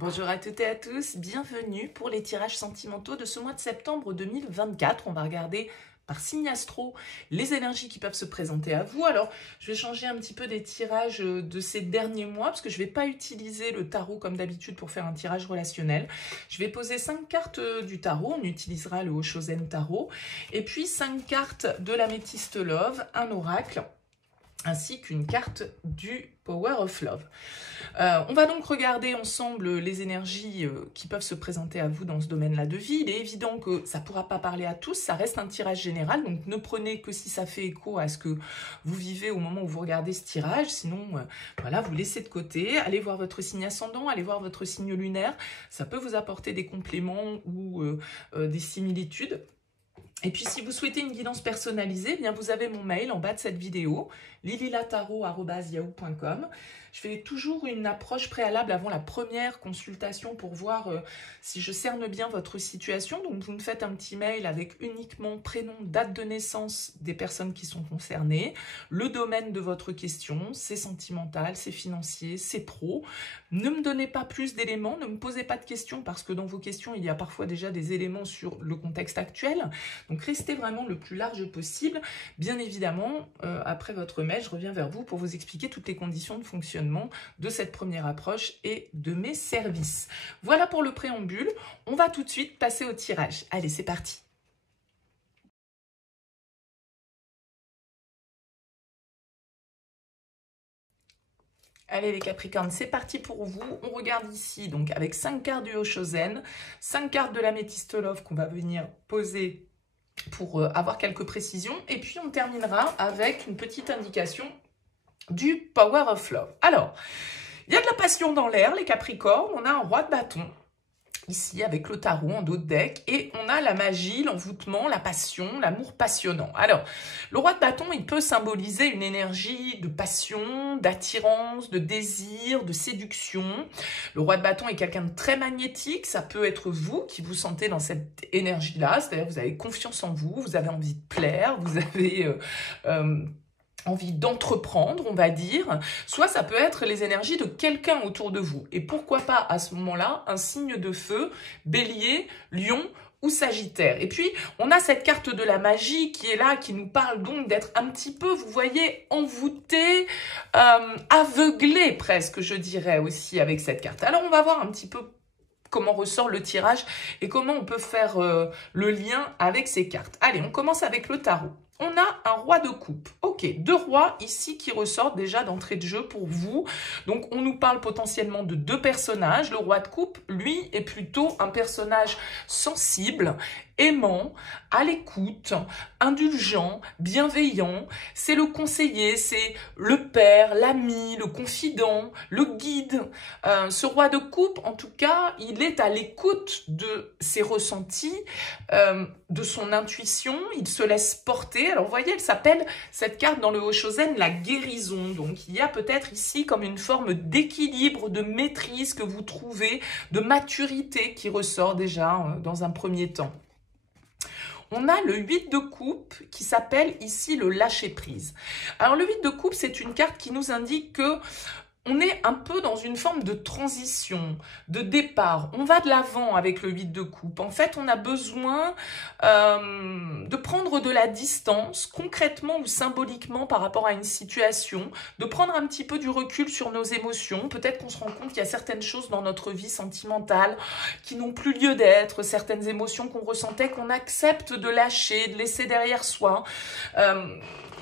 Bonjour à toutes et à tous, bienvenue pour les tirages sentimentaux de ce mois de septembre 2024. On va regarder par signe astro les énergies qui peuvent se présenter à vous. Alors, je vais changer un petit peu des tirages de ces derniers mois parce que je ne vais pas utiliser le tarot comme d'habitude pour faire un tirage relationnel. Je vais poser 5 cartes du tarot, on utilisera le Oshozen Tarot, et puis 5 cartes de l'Améthyste Love, un oracle, ainsi qu'une carte du Power of Love. On va donc regarder ensemble les énergies qui peuvent se présenter à vous dans ce domaine-là de vie. Il est évident que ça ne pourra pas parler à tous, ça reste un tirage général, donc ne prenez que si ça fait écho à ce que vous vivez au moment où vous regardez ce tirage, sinon voilà, vous laissez de côté, allez voir votre signe ascendant, allez voir votre signe lunaire, ça peut vous apporter des compléments ou des similitudes. Et puis, si vous souhaitez une guidance personnalisée, eh bien vous avez mon mail en bas de cette vidéo, lililataro@yahoo.com. Je fais toujours une approche préalable avant la première consultation pour voir si je cerne bien votre situation. Donc, vous me faites un petit mail avec uniquement prénom, date de naissance des personnes qui sont concernées, le domaine de votre question, c'est sentimental, c'est financier, c'est pro. Ne me donnez pas plus d'éléments, ne me posez pas de questions parce que dans vos questions, il y a parfois déjà des éléments sur le contexte actuel. Donc, restez vraiment le plus large possible. Bien évidemment, après votre mail, je reviens vers vous pour vous expliquer toutes les conditions de fonctionnement de cette première approche et de mes services. Voilà pour le préambule. On va tout de suite passer au tirage. Allez, c'est parti. Allez les Capricornes, c'est parti pour vous. On regarde ici, donc avec 5 cartes du Oshozen, 5 cartes de l'Améthyste Love qu'on va venir poser pour avoir quelques précisions. Et puis on terminera avec une petite indication du Power of Love. Alors, il y a de la passion dans l'air, les Capricornes. On a un roi de bâton, ici, avec le tarot en dos de deck. Et on a la magie, l'envoûtement, la passion, l'amour passionnant. Alors, le roi de bâton, il peut symboliser une énergie de passion, d'attirance, de désir, de séduction. Le roi de bâton est quelqu'un de très magnétique. Ça peut être vous qui vous sentez dans cette énergie-là. C'est-à-dire vous avez confiance en vous, vous avez envie de plaire, vous avez envie d'entreprendre, on va dire, soit ça peut être les énergies de quelqu'un autour de vous. Et pourquoi pas à ce moment-là, un signe de feu, bélier, lion ou sagittaire. Et puis, on a cette carte de la magie qui est là, qui nous parle donc d'être un petit peu, vous voyez, envoûté, aveuglé presque, je dirais aussi avec cette carte. Alors, on va voir un petit peu comment ressort le tirage et comment on peut faire le lien avec ces cartes. Allez, on commence avec le tarot. On a un roi de coupe. Ok, 2 rois ici qui ressortent déjà d'entrée de jeu pour vous. Donc, on nous parle potentiellement de 2 personnages. Le roi de coupe, lui, est plutôt un personnage sensible, aimant, à l'écoute, indulgent, bienveillant. C'est le conseiller, c'est le père, l'ami, le confident, le guide. Ce roi de coupe, en tout cas, il est à l'écoute de ses ressentis, de son intuition. Il se laisse porter. Alors, vous voyez, elle s'appelle, cette carte dans le Oshozen, la guérison. Donc, il y a peut-être ici comme une forme d'équilibre, de maîtrise que vous trouvez, de maturité qui ressort déjà dans un premier temps. On a le 8 de coupe qui s'appelle ici le lâcher-prise. Alors, le 8 de coupe, c'est une carte qui nous indique que on est un peu dans une forme de transition, de départ. On va de l'avant avec le 8 de coupe. En fait, on a besoin de prendre de la distance, concrètement ou symboliquement par rapport à une situation, de prendre un petit peu du recul sur nos émotions. Peut-être qu'on se rend compte qu'il y a certaines choses dans notre vie sentimentale qui n'ont plus lieu d'être, certaines émotions qu'on ressentait, qu'on accepte de lâcher, de laisser derrière soi.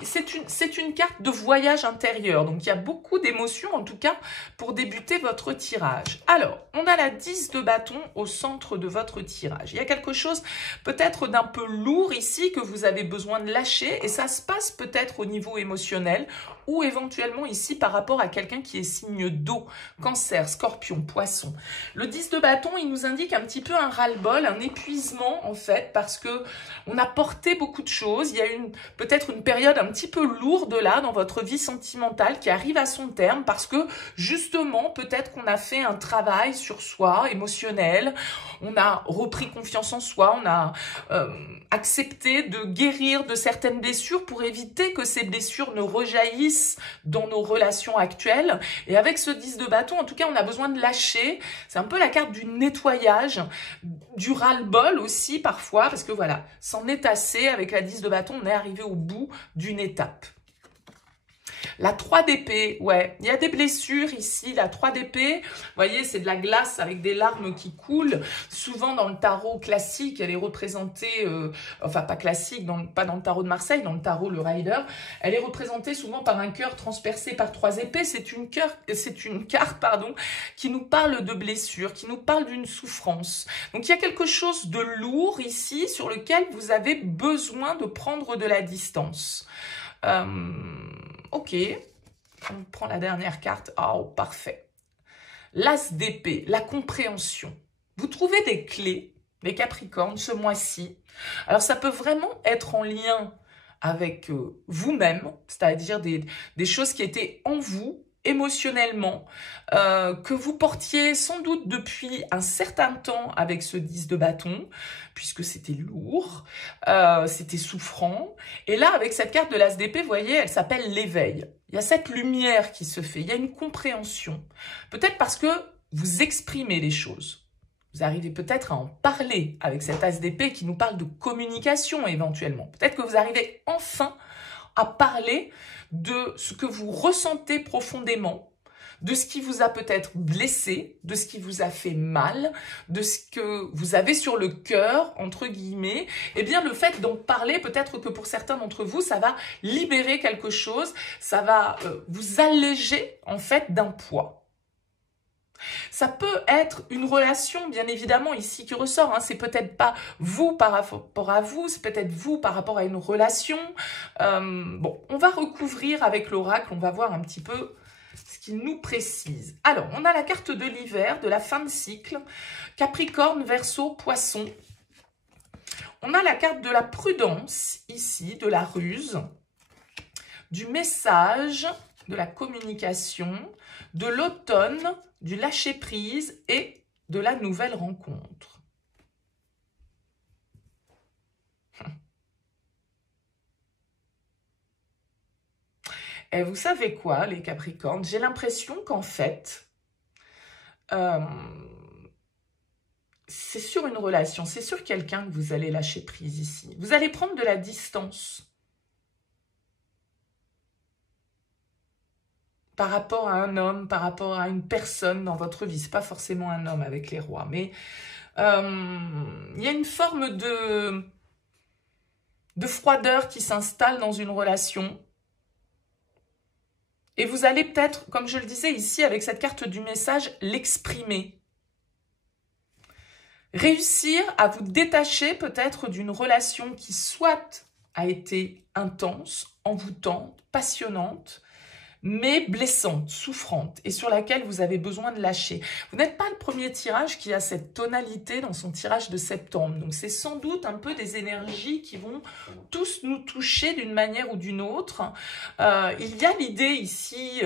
C'est une carte de voyage intérieur, donc il y a beaucoup d'émotions, en tout cas, pour débuter votre tirage. Alors, on a la 10 de bâton au centre de votre tirage. Il y a quelque chose peut-être d'un peu lourd ici que vous avez besoin de lâcher, et ça se passe peut-être au niveau émotionnel, ou éventuellement ici par rapport à quelqu'un qui est signe d'eau, cancer, scorpion, poisson. Le 10 de bâton, il nous indique un petit peu un ras-le-bol, un épuisement en fait, parce que on a porté beaucoup de choses, il y a peut-être une période un petit peu lourde là dans votre vie sentimentale qui arrive à son terme parce que justement peut-être qu'on a fait un travail sur soi émotionnel, on a repris confiance en soi, on a accepté de guérir de certaines blessures pour éviter que ces blessures ne rejaillissent dans nos relations actuelles. Et avec ce 10 de bâton, en tout cas, on a besoin de lâcher. C'est un peu la carte du nettoyage, du ras-le-bol aussi parfois, parce que voilà, c'en est assez. Avec la 10 de bâton, on est arrivé au bout d'une étape. La 3 d'épée, ouais, il y a des blessures ici, la 3 d'épée, vous voyez, c'est de la glace avec des larmes qui coulent. Souvent dans le tarot classique, elle est représentée, enfin pas classique, pas dans le tarot de Marseille, dans le tarot le Rider, elle est représentée souvent par un cœur transpercé par 3 épées. C'est une carte, pardon, qui nous parle de blessures, qui nous parle d'une souffrance. Donc il y a quelque chose de lourd ici sur lequel vous avez besoin de prendre de la distance. Ok, on prend la dernière carte. Oh, parfait. L'As d'épée, la compréhension. Vous trouvez des clés, les Capricornes, ce mois-ci. Alors, ça peut vraiment être en lien avec vous-même, c'est-à-dire des choses qui étaient en vous, émotionnellement, que vous portiez sans doute depuis un certain temps avec ce 10 de bâton, puisque c'était lourd, c'était souffrant. Et là, avec cette carte de l'As d'épée, vous voyez, elle s'appelle l'éveil. Il y a cette lumière qui se fait, il y a une compréhension. Peut-être parce que vous exprimez les choses. Vous arrivez peut-être à en parler avec cet As d'épée qui nous parle de communication éventuellement. Peut-être que vous arrivez enfin à parler de ce que vous ressentez profondément, de ce qui vous a peut-être blessé, de ce qui vous a fait mal, de ce que vous avez sur le cœur, entre guillemets. Eh bien, le fait d'en parler, peut-être que pour certains d'entre vous, ça va libérer quelque chose, ça va vous alléger, en fait, d'un poids. Ça peut être une relation, bien évidemment, ici qui ressort. Hein. C'est peut-être pas vous par rapport à vous, c'est peut-être vous par rapport à une relation. Bon, on va recouvrir avec l'oracle, on va voir un petit peu ce qu'il nous précise. Alors, on a la carte de l'hiver, de la fin de cycle, Capricorne, Verseau, Poisson. On a la carte de la prudence, ici, de la ruse, du message, de la communication, de l'automne, du lâcher-prise et de la nouvelle rencontre. Et vous savez quoi, les Capricornes? J'ai l'impression qu'en fait, c'est sur une relation, c'est sur quelqu'un que vous allez lâcher prise ici. Vous allez prendre de la distance par rapport à un homme, par rapport à une personne dans votre vie. C'est pas forcément un homme avec les rois, mais il y a une forme de froideur qui s'installe dans une relation. Et vous allez peut-être, comme je le disais ici, avec cette carte du message, l'exprimer. Réussir à vous détacher peut-être d'une relation qui soit a été intense, envoûtante, passionnante, mais blessante, souffrante, et sur laquelle vous avez besoin de lâcher. Vous n'êtes pas le premier tirage qui a cette tonalité dans son tirage de septembre. Donc c'est sans doute un peu des énergies qui vont tous nous toucher d'une manière ou d'une autre. Il y a l'idée ici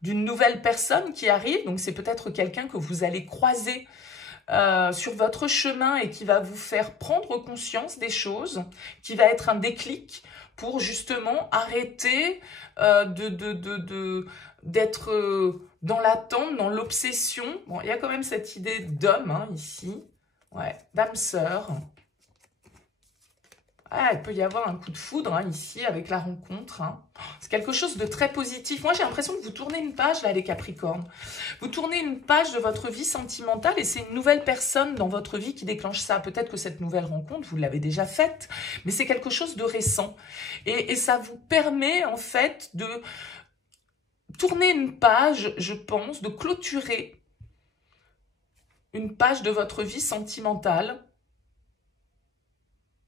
d'une nouvelle personne qui arrive, donc c'est peut-être quelqu'un que vous allez croiser sur votre chemin et qui va vous faire prendre conscience des choses, qui va être un déclic pour justement arrêter d'être dans l'attente, dans l'obsession. Bon, il y a quand même cette idée d'homme hein, ici, ouais, d'âme sœur. Ah, il peut y avoir un coup de foudre hein, ici avec la rencontre. Hein. C'est quelque chose de très positif. Moi, j'ai l'impression que vous tournez une page, là, les Capricornes. Vous tournez une page de votre vie sentimentale et c'est une nouvelle personne dans votre vie qui déclenche ça. Peut-être que cette nouvelle rencontre, vous l'avez déjà faite, mais c'est quelque chose de récent. Et ça vous permet, en fait, de tourner une page, je pense, de clôturer une page de votre vie sentimentale,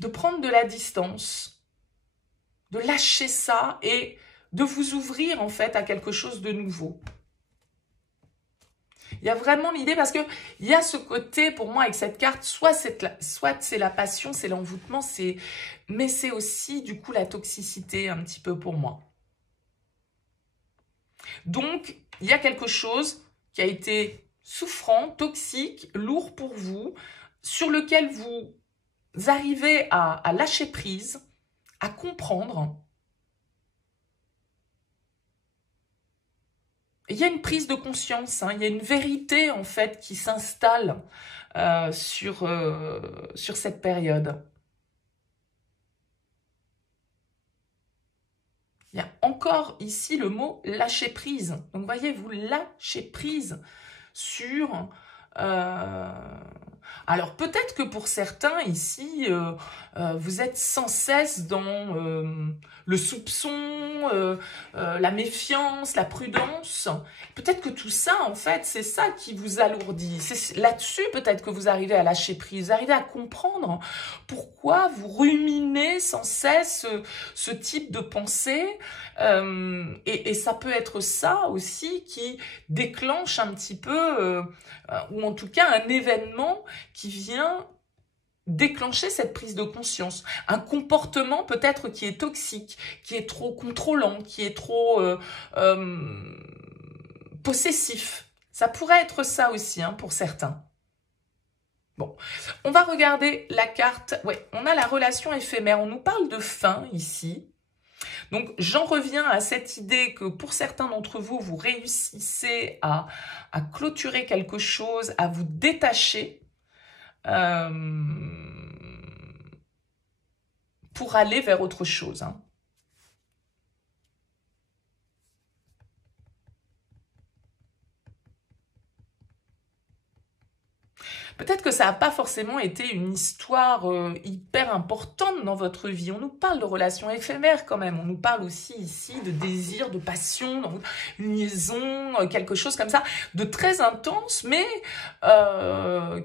de prendre de la distance, de lâcher ça et de vous ouvrir en fait à quelque chose de nouveau. Il y a vraiment l'idée, parce qu'il y a ce côté, pour moi, avec cette carte, soit c'est la passion, c'est l'envoûtement, mais c'est aussi, du coup, la toxicité, un petit peu pour moi. Donc, il y a quelque chose qui a été souffrant, toxique, lourd pour vous, sur lequel vous arrivez à lâcher prise, à comprendre. Il y a une prise de conscience, hein, il y a une vérité en fait qui s'installe sur cette période. Il y a encore ici le mot lâcher prise. Donc voyez, vous lâchez prise sur... alors peut-être que pour certains ici, vous êtes sans cesse dans le soupçon, la méfiance, la prudence. Peut-être que tout ça, en fait, c'est ça qui vous alourdit. C'est là-dessus peut-être que vous arrivez à lâcher prise, vous arrivez à comprendre pourquoi vous ruminez sans cesse ce type de pensée. Et ça peut être ça aussi qui déclenche un petit peu, ou en tout cas un événement qui vient déclencher cette prise de conscience. Un comportement peut-être qui est toxique, qui est trop contrôlant, qui est trop possessif. Ça pourrait être ça aussi, hein, pour certains. Bon, on va regarder la carte. Ouais, on a la relation éphémère. On nous parle de fin ici. Donc, j'en reviens à cette idée que pour certains d'entre vous, vous réussissez à clôturer quelque chose, à vous détacher pour aller vers autre chose, hein. Peut-être que ça n'a pas forcément été une histoire hyper importante dans votre vie. On nous parle de relations éphémères quand même. On nous parle aussi ici de désir, de passion, donc une liaison, quelque chose comme ça, de très intense, mais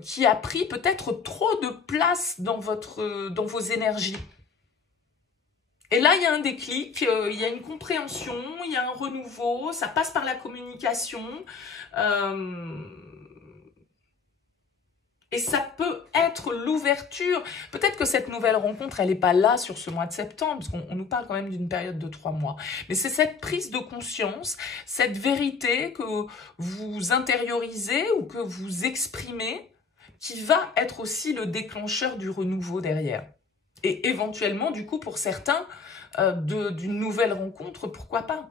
qui a pris peut-être trop de place dans vos énergies. Et là, il y a un déclic, il y a une compréhension, il y a un renouveau, ça passe par la communication. Et ça peut être l'ouverture. Peut-être que cette nouvelle rencontre, elle n'est pas là sur ce mois de septembre, parce qu'on nous parle quand même d'une période de 3 mois. Mais c'est cette prise de conscience, cette vérité que vous intériorisez ou que vous exprimez, qui va être aussi le déclencheur du renouveau derrière. Et éventuellement, du coup, pour certains, d'une nouvelle rencontre, pourquoi pas ?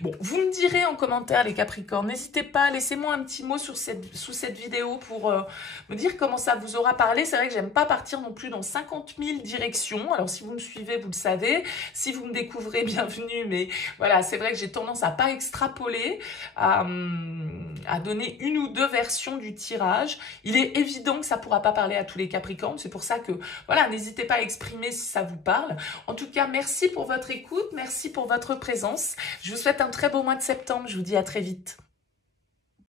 Bon, vous me direz en commentaire les Capricornes, n'hésitez pas, laissez-moi un petit mot sous cette vidéo pour me dire comment ça vous aura parlé. C'est vrai que j'aime pas partir non plus dans 50 000 directions. Alors si vous me suivez, vous le savez. Si vous me découvrez, bienvenue. Mais voilà, c'est vrai que j'ai tendance à pas extrapoler, à donner une ou deux versions du tirage. Il est évident que ça pourra pas parler à tous les Capricornes. C'est pour ça que, voilà, n'hésitez pas à exprimer si ça vous parle. En tout cas, merci pour votre écoute, merci pour votre présence. Je vous souhaite un très beau mois de septembre. Je vous dis à très vite.